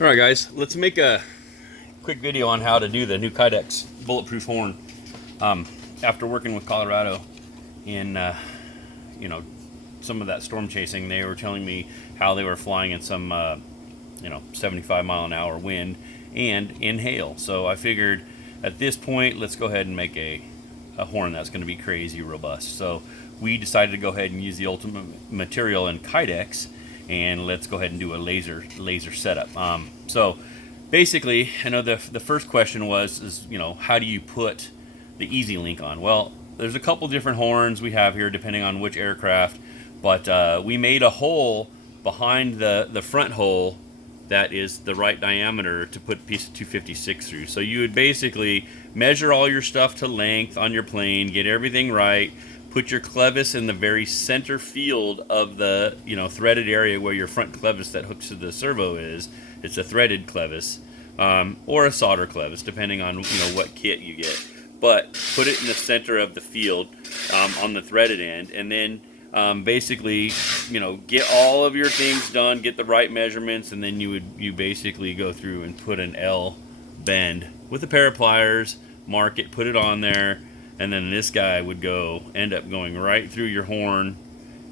All right, guys, let's make a quick video on how to do the new Kydex bulletproof horn. After working with Colorado in, you know, some of that storm chasing, they were telling me how they were flying in some, 75-mile-an-hour wind and in hail. So I figured at this point, let's go ahead and make a horn that's going to be crazy robust. So we decided to go ahead and use the ultimate material in Kydex, and let's go ahead and do a laser setup. So basically, I know the first question was, how do you put the EZ-Link on? Well, there's a couple different horns we have here depending on which aircraft, but we made a hole behind the front hole that is the right diameter to put a piece of 256 through. So you would basically measure all your stuff to length on your plane, get everything right, put your clevis in the very center field of the threaded area where your front clevis that hooks to the servo is. It's a threaded clevis or a solder clevis, depending on what kit you get. But put it in the center of the field on the threaded end, and then basically, get all of your things done, get the right measurements, and then you basically go through and put an L bend with a pair of pliers, mark it, put it on there, and then this guy would end up going right through your horn.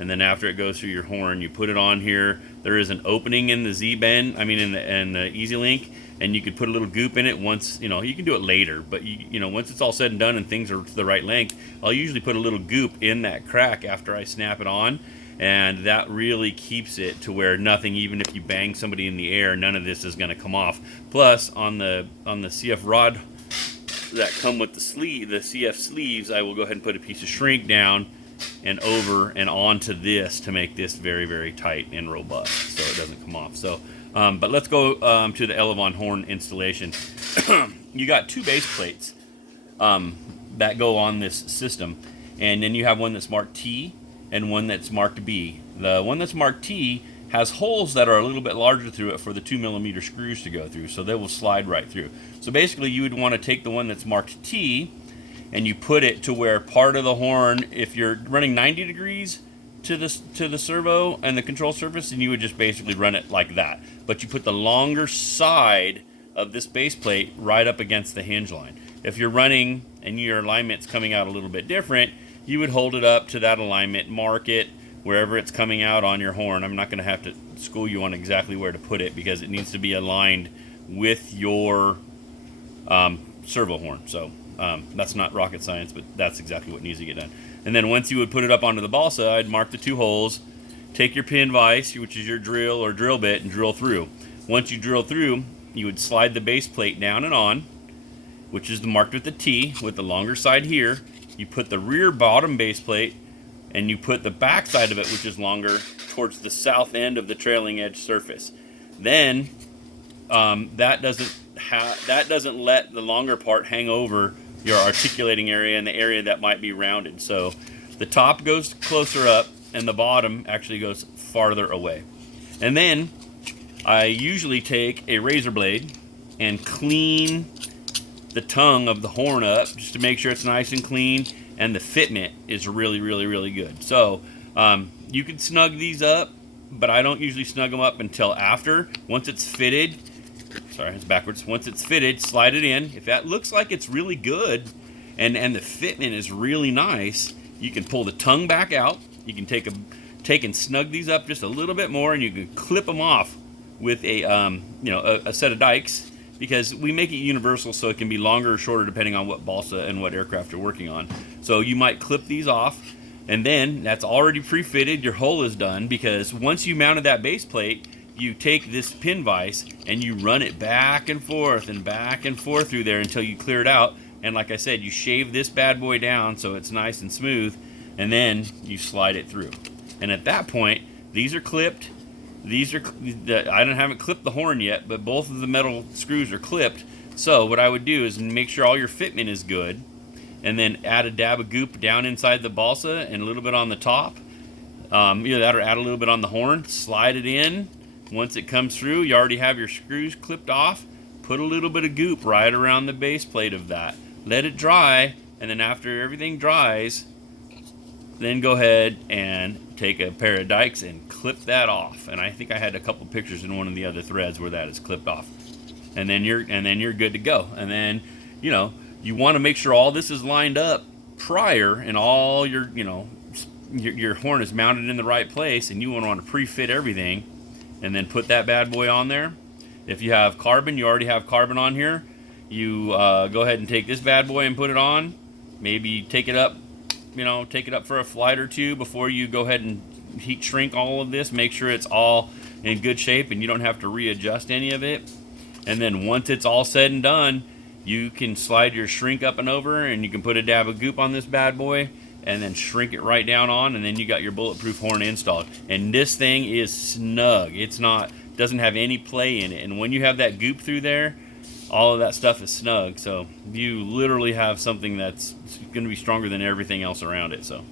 And then after it goes through your horn, you put it on here. There is an opening in the Z-bend, in the EZ-Link, and you could put a little goop in it once, you can do it later, but once it's all said and done and things are to the right length, I'll usually put a little goop in that crack after I snap it on, and that really keeps it to where nothing, even if you bang somebody in the air, none of this is going to come off. Plus, on the CF rod that come with the CF sleeves, I will go ahead and put a piece of shrink down and over and onto this to make this very, very tight and robust so it doesn't come off. So but let's go to the Elevon horn installation. You got two base plates that go on this system, and then you have one that's marked T and one that's marked B. The one that's marked T has holes that are a little bit larger through it for the 2mm screws to go through, so they will slide right through. So basically you would want to take the one that's marked T and you put it to where part of the horn, if you're running 90 degrees to the servo and the control surface, and you would just basically run it like that. But you put the longer side of this base plate right up against the hinge line. If you're running and your alignment's coming out a little bit different, you would hold it up to that alignment, mark it wherever it's coming out on your horn. I'm not going to have to school you on exactly where to put it because it needs to be aligned with your servo horn. So that's not rocket science, but that's exactly what needs to get done. And then once you would put it up onto the balsa, I'd mark the two holes, take your pin vise, which is your drill or drill bit, and drill through. Once you drill through, you would slide the base plate down and on, which is marked with the T, with the longer side here. You put the rear bottom base plate, and you put the back side of it, which is longer, towards the south end of the trailing edge surface. Then that doesn't let the longer part hang over your articulating area and the area that might be rounded. So the top goes closer up and the bottom actually goes farther away. And then I usually take a razor blade and clean the tongue of the horn up just to make sure it's nice and clean and the fitment is really, really, really good. So you can snug these up, but I don't usually snug them up until after. Once it's fitted, sorry, it's backwards. Once it's fitted, slide it in. If that looks like it's really good and the fitment is really nice, you can pull the tongue back out. You can take and snug these up just a little bit more, and you can clip them off with a set of dikes, because we make it universal so it can be longer or shorter depending on what balsa and what aircraft you're working on. So you might clip these off, and then that's already pre-fitted. Your hole is done, because once you mounted that base plate, you take this pin vise and you run it back and forth through there until you clear it out. And like I said, you shave this bad boy down so it's nice and smooth, and then you slide it through. And at that point, these are clipped. I haven't clipped the horn yet, but both of the metal screws are clipped. So what I would do is make sure all your fitment is good, and then add a dab of goop down inside the balsa and a little bit on the top. Either that or add a little bit on the horn, slide it in. Once it comes through, you already have your screws clipped off. Put a little bit of goop right around the base plate of that. Let it dry, and then after everything dries, then go ahead and take a pair of dikes and clip that off. And I think I had a couple pictures in one of the other threads where that is clipped off. And then you're good to go. And then, you know, you want to make sure all this is lined up prior, and all your, you know, your horn is mounted in the right place, and you want to pre-fit everything, and then put that bad boy on there. If you have carbon, you already have carbon on here. You go ahead and take this bad boy and put it on. Maybe take it up, you know, take it up for a flight or two before you go ahead and heat shrink all of this. Make sure it's all in good shape and you don't have to readjust any of it. And then once it's all said and done, you can slide your shrink up and over, and you can put a dab of goop on this bad boy and then shrink it right down on, and then you got your bulletproof horn installed. And this thing is snug. It's not, doesn't have any play in it. And when you have that goop through there, all of that stuff is snug. So you literally have something that's going to be stronger than everything else around it. So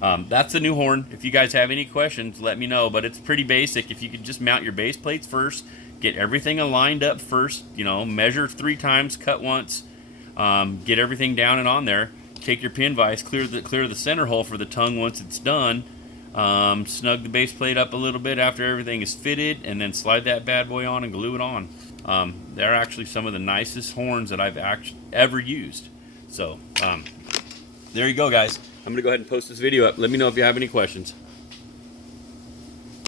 that's the new horn. If you guys have any questions, let me know. But it's pretty basic. If you could just mount your base plates first, get everything aligned up first, you know, measure 3 times, cut once, get everything down and on there. Take your pin vise, clear the center hole for the tongue once it's done. Snug the base plate up a little bit after everything is fitted, and then slide that bad boy on and glue it on. They're actually some of the nicest horns that I've ever used. So there you go, guys. I'm gonna go ahead and post this video up. Let me know if you have any questions.